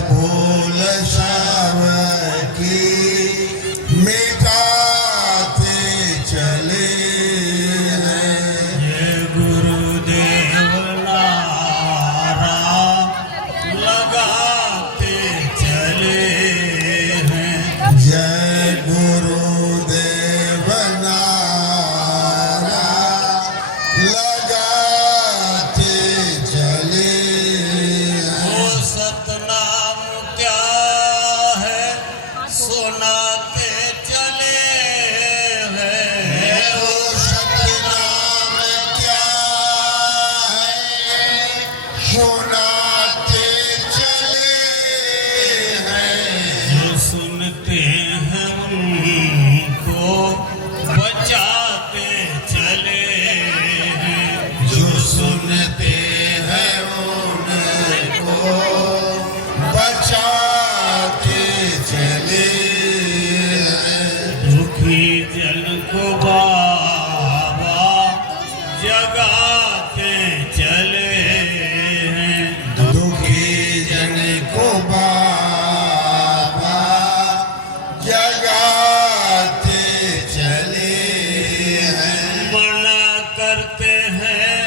भूल सब की मिटाते चले हैं। ये गुरुदेव नारा लगाते चले हैं। जय गुरुदेव नारा लगाते चले हैं। वो सतनाम क्या है सुनाते चले हैं। वो सतनाम क्या है सुनाते चले हैं। जो सुनते हैं उनको बचाते चले हैं। जो सुनते हैं उनको बचाते चले हैं। दुखी जन को बाबा जगाते चले हैं। दुखी जन को बाबा जगाते चले हैं। मना करते हैं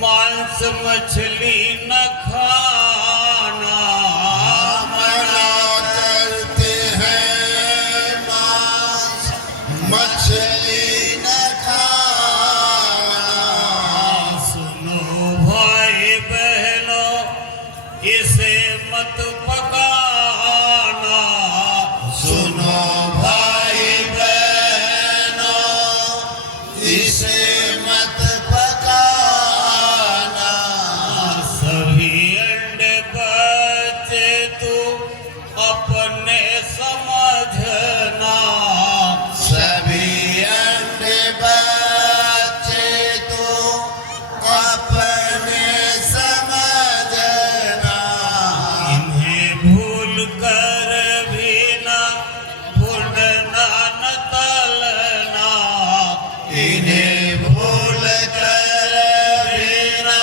मांस मछली न खाना। मना करते हैं मांस मछली न खाना। सुनो भाई बहनों इसे मत पकाना। सुनो भाई बहनों इसे मत पकाना। सभी अंडे बच्चे तू अपने समझना। सभी अंडे बच्चे तो अपने समझना। इन्हें भूल कर भी ना भूलना न तलना। इन्हें भूल कर भी ना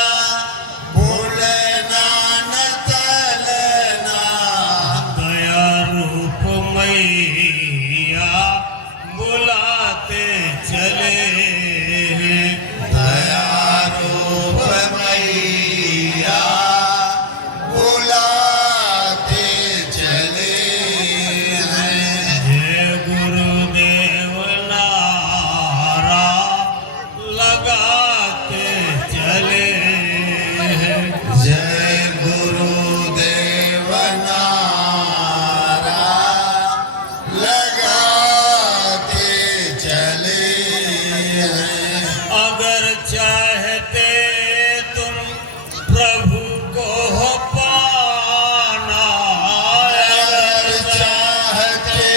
भूलना न तलना। दया रूप मैया बुलाते चले हैं। दया रूप मैया बुलाते चले हैं। जय गुरुदेव नारा लगाते चले हैं। जय गुरुदेव नारा लगाते चले हैं। अगर चाहते तुम प्रभु को हो पाना। अगर चाहते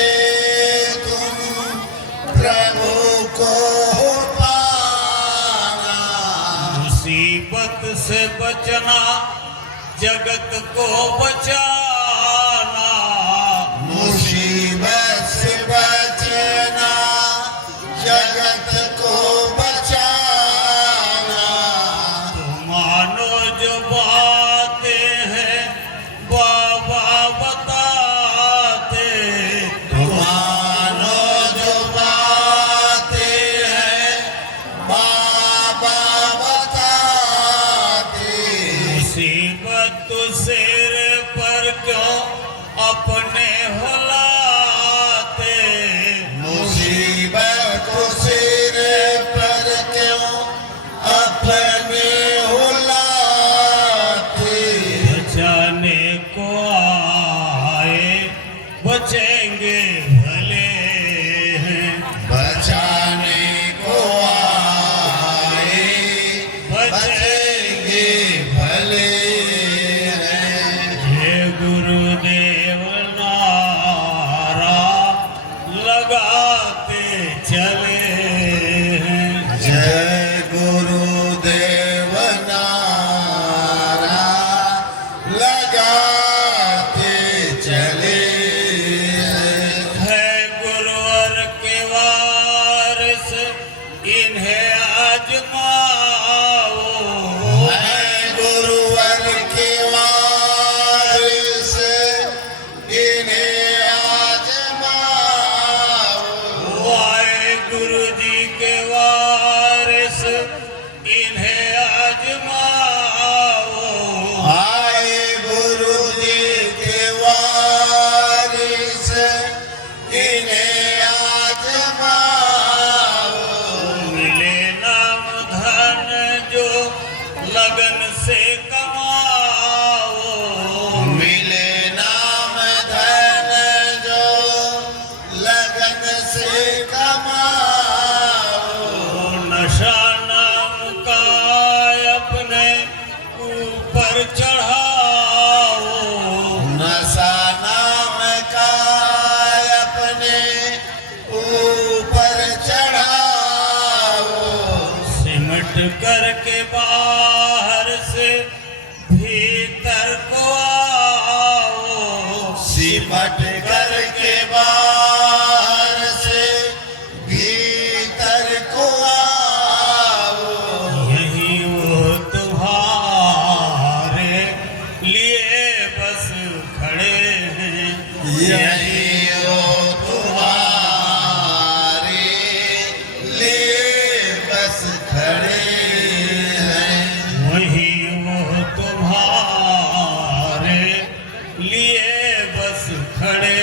तुम प्रभु को पाना। मुसीबत से बचना जगत को बचाना। मुसीबत से बचना जगत को बचाना। तो मानो जो बातें हैं बाबा बताते। मानो जो बातें हैं बाबा बताते। मुसीबत तो सिर पर करके बाहर से भीतर को आओ। सिमट करके बाहर से भीतर को आओ। यही वो तुम्हारे लिए बस खड़े हैं। यही वो तुम्हारे लिए बस खड़े हैं। वही वो तुम्हारे लिए बस खड़े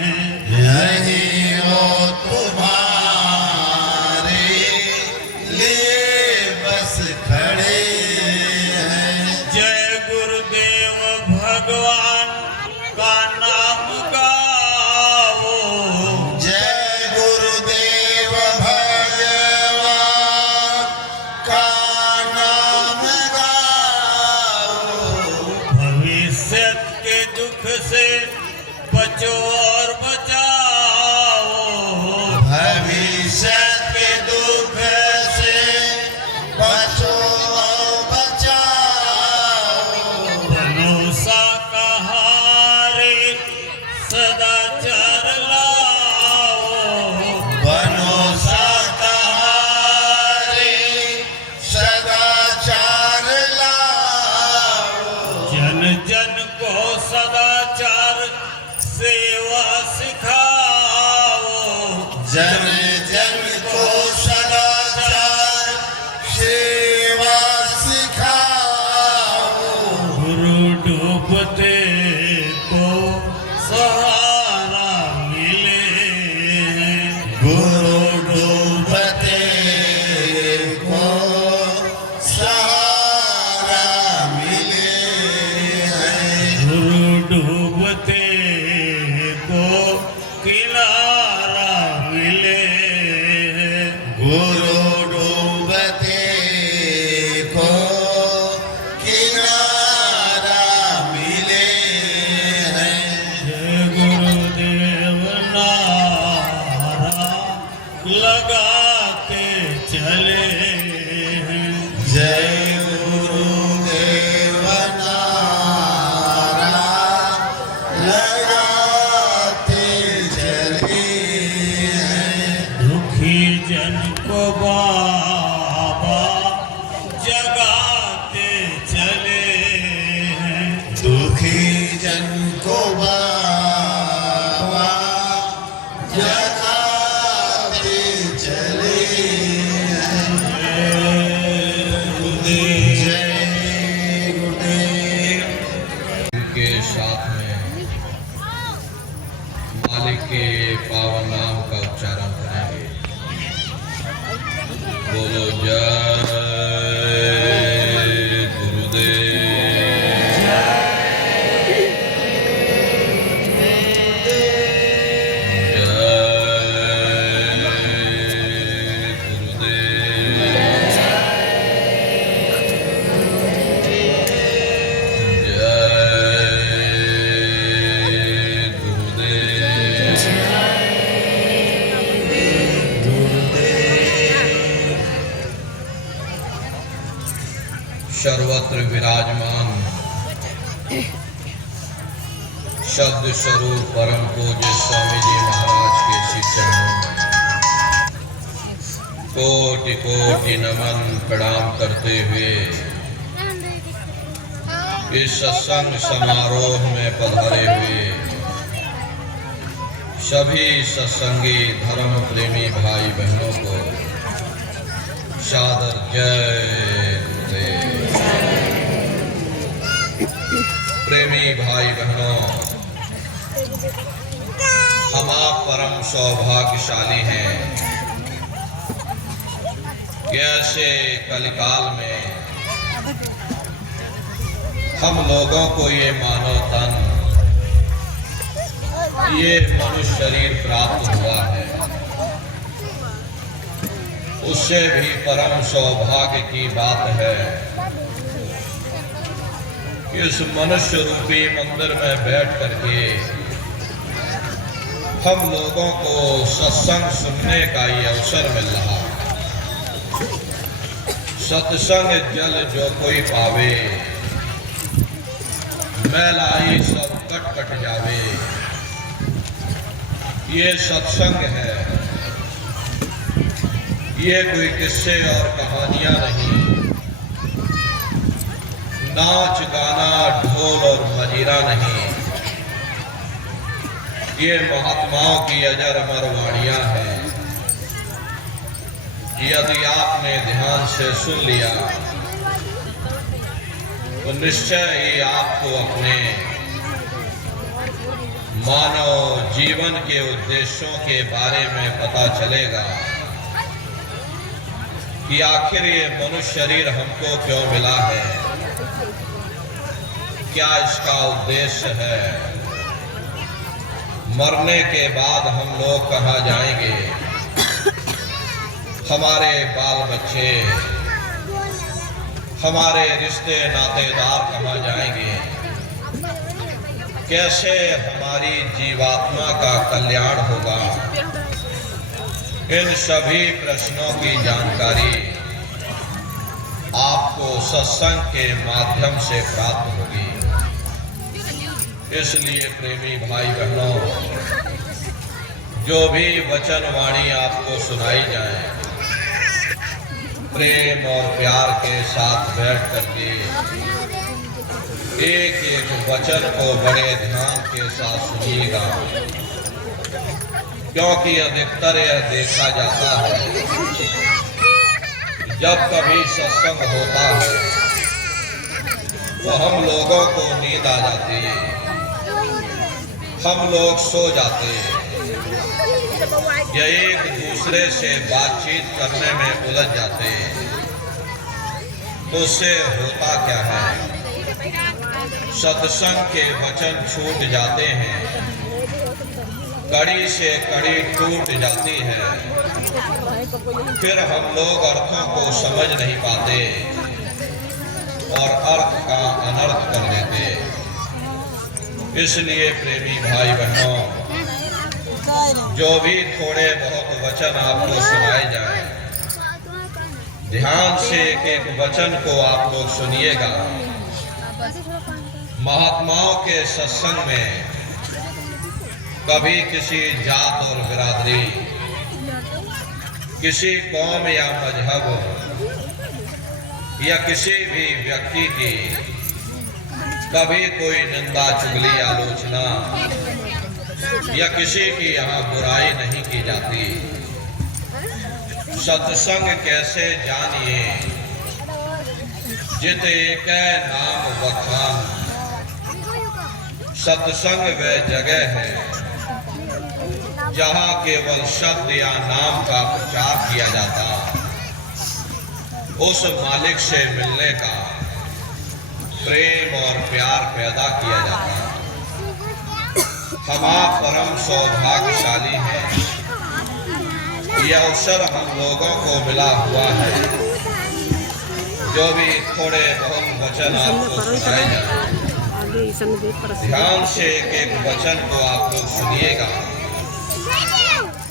हैं। यही वो तुम्हारे लिए बस खड़े हैं। जय गुरुदेव भगवान का नाम गाओ। जय गुरुदेव भगवान का नाम गाओ। भविष्य के दुख से बचो और बचाओ। भविष्य के दुख से बचो बचाओ। बनो शाकाहारी सदाचार लाओ। बनो शाकाहारी सदाचार लाओ। जन जन को सदाचार सेवा सिखाओ। जन जन को सदाचार सेवा सिखाओ। गुरु डूबते को सहारा मिले। गुरु डूबते को सहारा मिले हैं। गुरु डूबते को किनारा मिले। गुरु डूबते को किनारा मिले हैं। जय गुरुदेव नारा लगाते चले हैं। जय गुरुदेव नारा लगाते चले हैं। दुखी जन को बाबा जगाते चले हैं। दुखी जन को बाबा जगाते चले हैं। जय गुरुदेव। के साथ में मालिक के पावन नाम का उच्चारण करेंगे। बोलो जय गुरुदेव। जय सर्वत्र विराजमान शब्द स्वरूप परम पूज्य स्वामी जी महाराज के श्री चरणों में कोटि कोटि नमन प्रणाम करते हुए इस सत्संग समारोह में पधारे हुए सभी सत्संगी धर्म प्रेमी भाई बहनों को सादर जय गुरुदेव। प्रेमी भाई बहनों, हम आप परम सौभाग्यशाली हैं कि ऐसे कलिकाल में हम लोगों को ये मानव तन, ये मनुष्य शरीर प्राप्त हुआ है। उससे भी परम सौभाग्य की बात है कि इस मनुष्य रूपी मंदिर में बैठ करके हम लोगों को सत्संग सुनने का ये अवसर मिल रहा है। सत्संग जल जो कोई पावे, मैलाई सब कट कट जावे। ये सत्संग है, ये कोई किस्से और कहानियां नहीं, नाच गाना ढोल और मजीरा नहीं। ये महात्माओं की अजर अमर वाणियां हैं। यदि आपने ध्यान से सुन लिया तो निश्चय ही आपको अपने मानव जीवन के उद्देश्यों के बारे में पता चलेगा कि आखिर ये मनुष्य शरीर हमको क्यों मिला है, क्या इसका उद्देश्य है, मरने के बाद हम लोग कहाँ जाएंगे, हमारे बाल बच्चे, हमारे रिश्ते नातेदार कहाँ जाएंगे, कैसे हमारी जीवात्मा का कल्याण होगा। इन सभी प्रश्नों की जानकारी आपको सत्संग के माध्यम से प्राप्त होगी। इसलिए प्रेमी भाई बहनों, जो भी वचन वाणी आपको सुनाई जाए, प्रेम और प्यार के साथ बैठ करके एक एक वचन को बड़े ध्यान के साथ सुनिएगा, क्योंकि अधिकतर यह देखा जाता है जब कभी सत्संग होता है तो हम लोगों को नींद आ जाती है, हम लोग सो जाते हैं या एक दूसरे से बातचीत करने में उलझ जाते हैं। तो उससे होता क्या है, सत्संग के वचन छूट जाते हैं, कड़ी से कड़ी टूट जाती है, फिर हम लोग अर्थों को समझ नहीं पाते और अर्थ का अनर्थ कर देते। इसलिए प्रेमी भाई बहनों, जो भी थोड़े बहुत वचन आपको सुनाए जाए, ध्यान से एक एक वचन को आप लोग सुनिएगा। महात्माओं के सत्संग में कभी किसी जात और बिरादरी, किसी कौम या मजहब या किसी भी व्यक्ति की कभी कोई निंदा चुगली आलोचना या किसी की यहाँ बुराई नहीं की जाती। सत्संग कैसे जानिए, जित एक नाम बखान। सत्संग वह जगह है जहाँ केवल शब्द या नाम का प्रचार किया जाता, उस मालिक से मिलने का प्रेम और प्यार पैदा किया जाता। हम आप परम सौभाग्यशाली हैं, यह अवसर हम लोगों को मिला हुआ है। जो भी थोड़े बहुत वचन आपको सुनाए जाए, ध्यान से एक एक वचन को आप लोग सुनिएगा।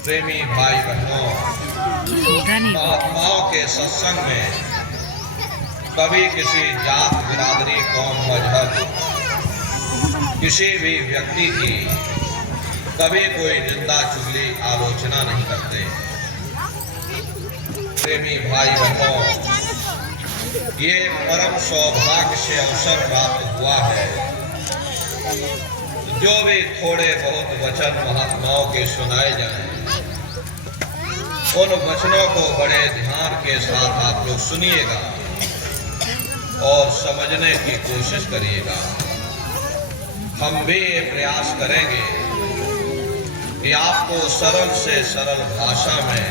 प्रेमी भाई बहनों, महात्माओं के सत्संग में कभी किसी जात बिरादरी कौम मजहब किसी भी व्यक्ति की कभी कोई निंदा चुगली आलोचना नहीं करते। प्रेमी भाई बहनों, ये परम सौभाग्य से अवसर प्राप्त हुआ है। जो भी थोड़े बहुत वचन महात्माओं के सुनाए जाएं, उन वचनों को बड़े ध्यान के साथ आप लोग सुनिएगा और समझने की कोशिश करिएगा। हम भी ये प्रयास करेंगे कि आपको सरल से सरल भाषा में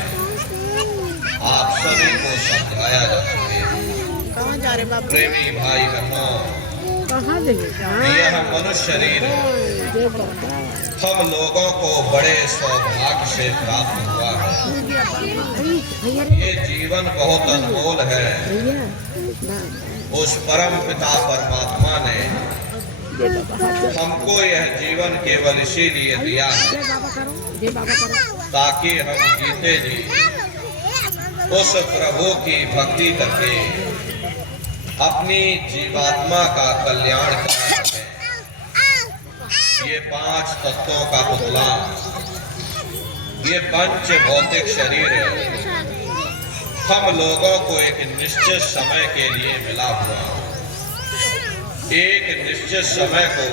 आप सभी को समझाया जा सके। प्रेमी भाई बहनों, यह मनुष्य शरीर हम लोगों को बड़े सौभाग्य से प्राप्त हुआ है। ये जीवन बहुत अनमोल है। उस परम पिता परमात्मा ने हमको यह जीवन केवल इसीलिए दिया है ताकि हम जीते जी उस प्रभु की भक्ति करके अपनी जीवात्मा का कल्याण करना है। ये 5 तत्वों का पुतला, ये पंच भौतिक शरीर हम लोगों को एक निश्चित समय के लिए मिला हुआ, एक निश्चित समय को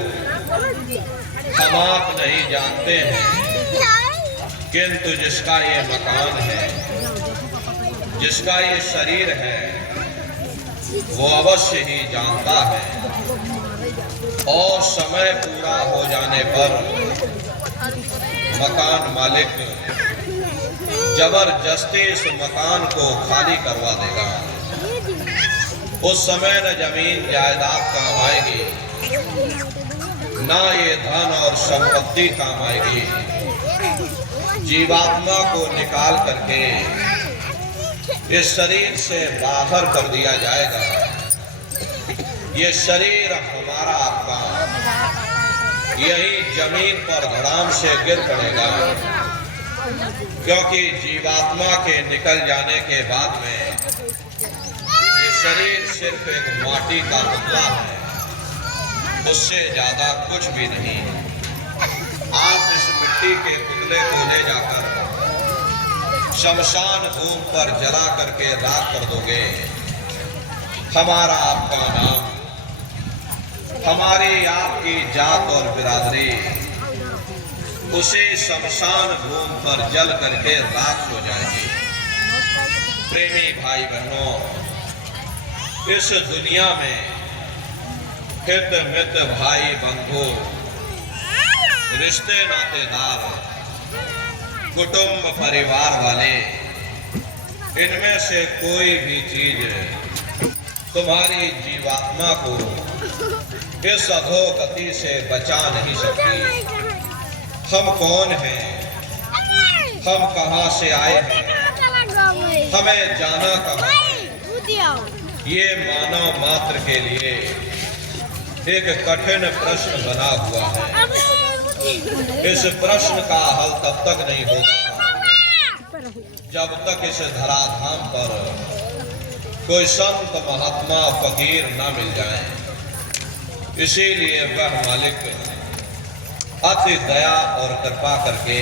हम आप नहीं जानते हैं, किंतु जिसका ये मकान है, जिसका ये शरीर है, वो अवश्य ही जानता है। और समय पूरा हो जाने पर मकान मालिक जबरदस्ती इस मकान को खाली करवा देगा। उस समय न जमीन जायदाद काम आएगी, ना ये धन और संपत्ति काम आएगी। जीवात्मा को निकाल करके इस शरीर से बाहर कर दिया जाएगा। ये शरीर हमारा आपका यही जमीन पर धड़ाम से गिर पड़ेगा, क्योंकि जीवात्मा के निकल जाने के बाद में ये शरीर सिर्फ एक माटी का पुतला है, उससे ज्यादा कुछ भी नहीं। आप इस मिट्टी के पुतले को ले जाकर शमशान भूमि पर जला करके राख कर दोगे, हमारा आपका नाम, हमारी आपकी जात और बिरादरी उसी शमशान भूमि पर जल करके राख हो जाएगी। प्रेमी भाई बहनों, इस दुनिया में हित मित भाई बंधु, रिश्ते नातेदार, कुटुंब परिवार वाले, इनमें से कोई भी चीज तुम्हारी जीवात्मा को इस अधोगति से बचा नहीं सकती। हम कौन हैं, हम कहां से आए हैं, हमें जाना कहां है, ये मानव मात्र के लिए एक कठिन प्रश्न बना हुआ है। इस प्रश्न का हल तब तक नहीं होगा जब तक इस धराधाम पर कोई संत महात्मा फकीर ना मिल जाए। इसीलिए वह मालिक अति दया और कृपा करके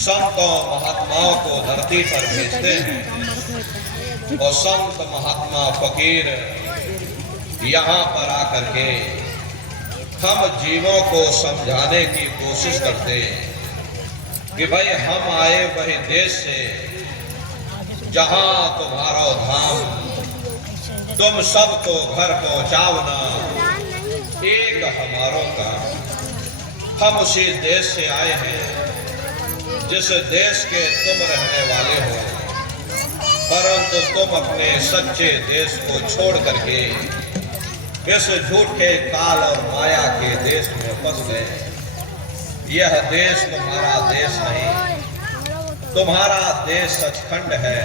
संतों महात्माओं को धरती पर भेजते हैं, और संत महात्मा फकीर यहाँ पर आकर के हम जीवों को समझाने की कोशिश करते हैं कि भाई हम आए वही देश से जहाँ तुम्हारा धाम, तुम सबको घर पहुँचावना एक हमारों का। हम उसी देश से आए हैं जिस देश के तुम रहने वाले हो, परंतु तुम अपने सच्चे देश को छोड़ करके इस झूठे काल और माया के देश में फंस गए। यह देश तुम्हारा देश नहीं, तुम्हारा देश सचखंड है।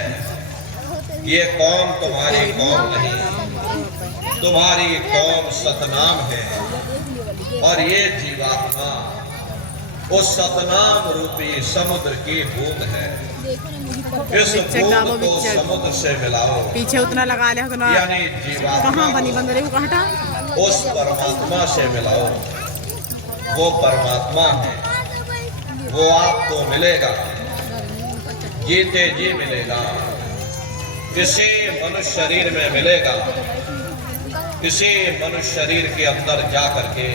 ये कौम तुम्हारी कौम नहीं, तुम्हारी कौम सतनाम है, और ये जीवात्मा उस सतनाम रूपी समुद्र की बूंद है। इस बूंद को समुद्र से मिलाओ, पीछे उतना लगा लिया उतना, यानी जीवात्मा बनी बंद रही कहटा, उस परमात्मा से मिलाओ। वो परमात्मा है, वो आपको मिलेगा, जीते जी मिलेगा, इसी मनुष्य शरीर में मिलेगा। इसी मनुष्य शरीर के अंदर जा करके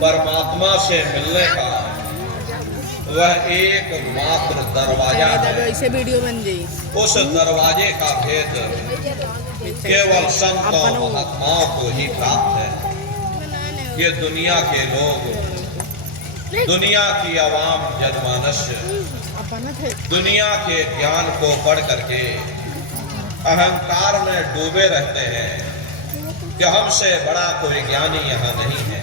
परमात्मा से मिलने का वह एक मात्र दरवाजा है। इसे वीडियो बन गई। उस दरवाजे का भेद केवल संतों महात्माओं को ही प्राप्त है। ये दुनिया के लोग, दुनिया की आवाम जनमानस दुनिया के ज्ञान को पढ़ करके अहंकार में डूबे रहते हैं कि हमसे बड़ा कोई ज्ञानी यहाँ नहीं है।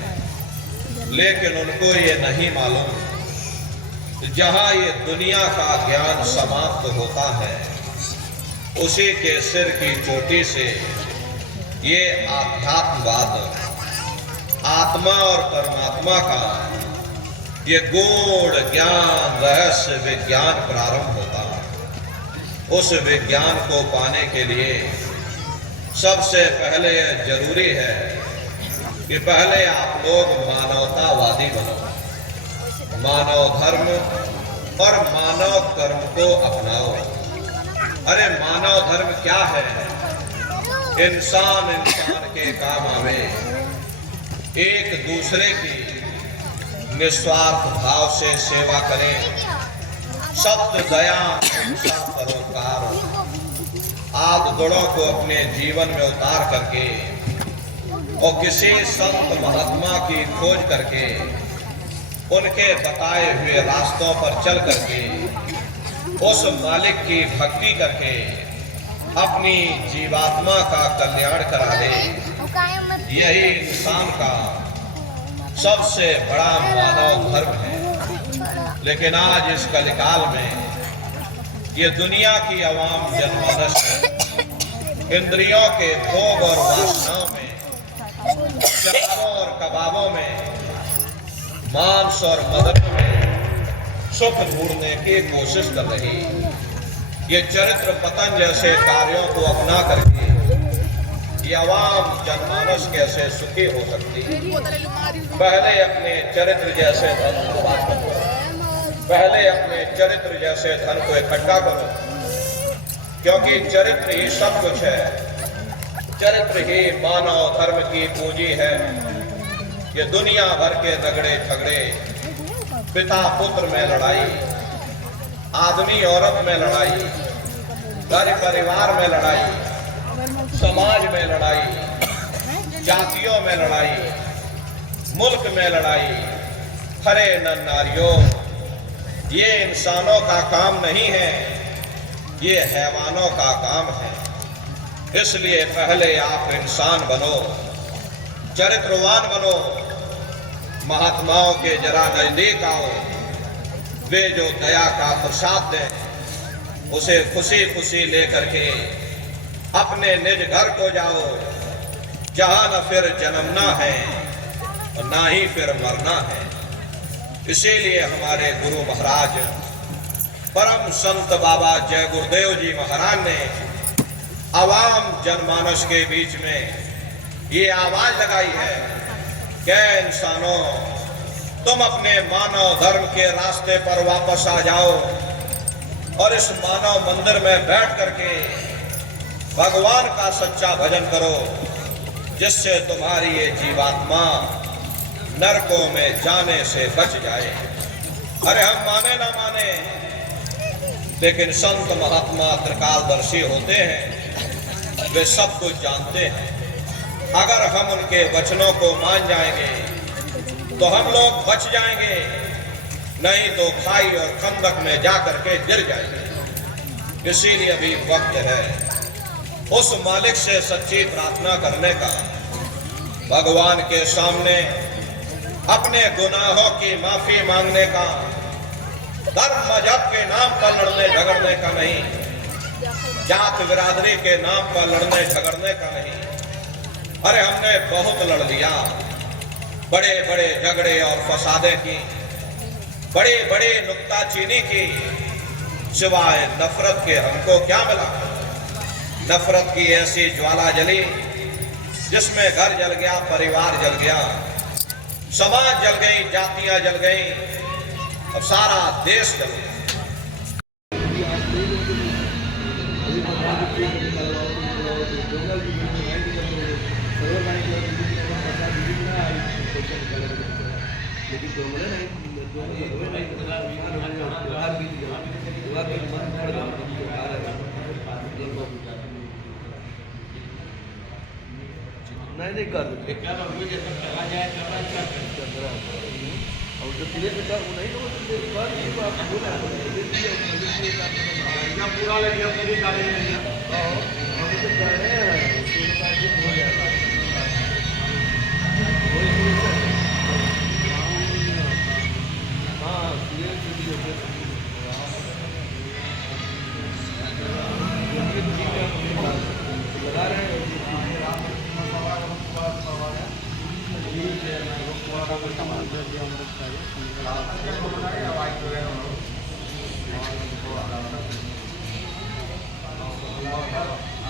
लेकिन उनको ये नहीं मालूम, जहाँ ये दुनिया का ज्ञान समाप्त होता है, उसी के सिर की चोटी से ये आध्यात्मवाद, आत्मा और परमात्मा का ये गूढ़ ज्ञान, रहस्य विज्ञान प्रारंभ होता है। उस विज्ञान को पाने के लिए सबसे पहले यह जरूरी है कि पहले आप लोग मानवतावादी बनो, मानव धर्म और मानव कर्म को अपनाओ। अरे मानव धर्म क्या है? इंसान इंसान के काम आवे, एक दूसरे की निस्वार्थ भाव से सेवा करें, सत्य दया हिंसा परोपकार आदि गुणों को अपने जीवन में उतार करके और किसी संत महात्मा की खोज करके उनके बताए हुए रास्तों पर चल करके उस मालिक की भक्ति करके अपनी जीवात्मा का कल्याण करा ले, यही इंसान का सबसे बड़ा मानव धर्म है। लेकिन आज इस कलिकाल में ये दुनिया की आवाम जनमानस इंद्रियों के भोग और वासनाओं में, शराबों और कबाबों में, मांस और मदद में सुख ढूंढने की कोशिश कर रही। ये चरित्र पतन जैसे कार्यों को अपना करके ये आवाम जनमानस कैसे सुखी हो सकती? पहले अपने चरित्र जैसे धन को पहले अपने चरित्र जैसे धन को इकट्ठा करो, क्योंकि चरित्र ही सब कुछ है। चरित्र ही मानव धर्म की पूंजी है। ये दुनिया भर के झगड़े झगड़े, पिता पुत्र में लड़ाई, आदमी औरत में लड़ाई, घर परिवार में लड़ाई, समाज में लड़ाई, जातियों में लड़ाई, मुल्क में लड़ाई, हरे नर नारियों, ये इंसानों का काम नहीं है, ये हैवानों का काम है। इसलिए पहले आप इंसान बनो, चरित्रवान बनो, महात्माओं के जरा नजदीक आओ, वे जो दया का प्रसाद दें उसे खुशी खुशी लेकर के अपने निज घर को जाओ, जहां न फिर जन्मना है और ना ही फिर मरना है। इसीलिए हमारे गुरु महाराज परम संत बाबा जय गुरुदेव जी महाराज ने आवाम जनमानस के बीच में ये आवाज लगाई है कि इंसानों, तुम अपने मानव धर्म के रास्ते पर वापस आ जाओ और इस मानव मंदिर में बैठ करके भगवान का सच्चा भजन करो, जिससे तुम्हारी ये जीवात्मा नरकों में जाने से बच जाए। अरे हम माने ना माने, लेकिन संत महात्मा त्रिकालदर्शी होते हैं, वे सब कुछ जानते हैं। अगर हम उनके वचनों को मान जाएंगे तो हम लोग बच जाएंगे, नहीं तो खाई और खंदक में जा करके गिर जाएंगे। इसीलिए अभी वक्त है उस मालिक से सच्ची प्रार्थना करने का, भगवान के सामने अपने गुनाहों की माफी मांगने का, धर्म मजहब के नाम पर लड़ने झगड़ने का नहीं, जात बिरादरी के नाम पर लड़ने झगड़ने का नहीं। अरे हमने बहुत लड़ लिया, बड़े बड़े झगड़े और फसादे की, बड़े बड़े नुक्ताचीनी की, सिवाय नफरत के हमको क्या मिला? नफरत की ऐसी ज्वाला जली जिसमें घर जल गया, परिवार जल गया, समाज जल गई, जातियां जल गई और सारा देश जल गया। नहीं कर देते और जो धीरे से कर नहीं तो आप बोला पूरा ले लिया पूरी गाड़ी ले लिया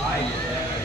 आइए